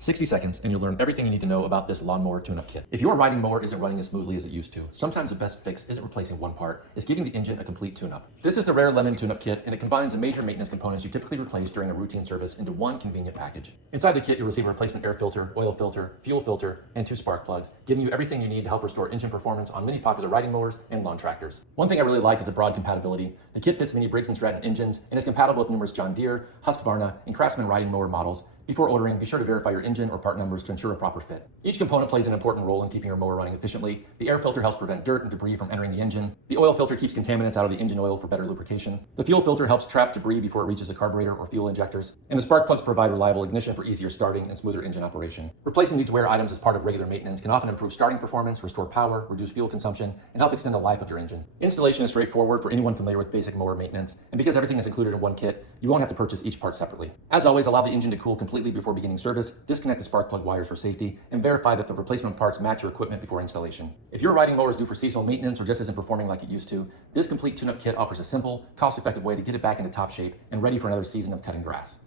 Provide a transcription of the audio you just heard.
60 seconds and you'll learn everything you need to know about this lawnmower tune-up kit. If your riding mower isn't running as smoothly as it used to, sometimes the best fix isn't replacing one part, it's giving the engine a complete tune-up. This is the RARELEMON tune-up kit, and it combines the major maintenance components you typically replace during a routine service into one convenient package. Inside the kit, you'll receive a replacement air filter, oil filter, fuel filter, and 2 spark plugs, giving you everything you need to help restore engine performance on many popular riding mowers and lawn tractors. One thing I really like is the broad compatibility. The kit fits many Briggs and Stratton engines and is compatible with numerous John Deere, Husqvarna, and Craftsman riding mower models. Before ordering, be sure to verify your engine or part numbers to ensure a proper fit. Each component plays an important role in keeping your mower running efficiently. The air filter helps prevent dirt and debris from entering the engine. The oil filter keeps contaminants out of the engine oil for better lubrication. The fuel filter helps trap debris before it reaches the carburetor or fuel injectors. And the spark plugs provide reliable ignition for easier starting and smoother engine operation. Replacing these wear items as part of regular maintenance can often improve starting performance, restore power, reduce fuel consumption, and help extend the life of your engine. Installation is straightforward for anyone familiar with basic mower maintenance, and because everything is included in one kit, you won't have to purchase each part separately. As always, allow the engine to cool completely before beginning service. Disconnect the spark plug wires for safety, and verify that the replacement parts match your equipment before installation. If your riding mower is due for seasonal maintenance or just isn't performing like it used to, this complete tune-up kit offers a simple, cost-effective way to get it back into top shape and ready for another season of cutting grass.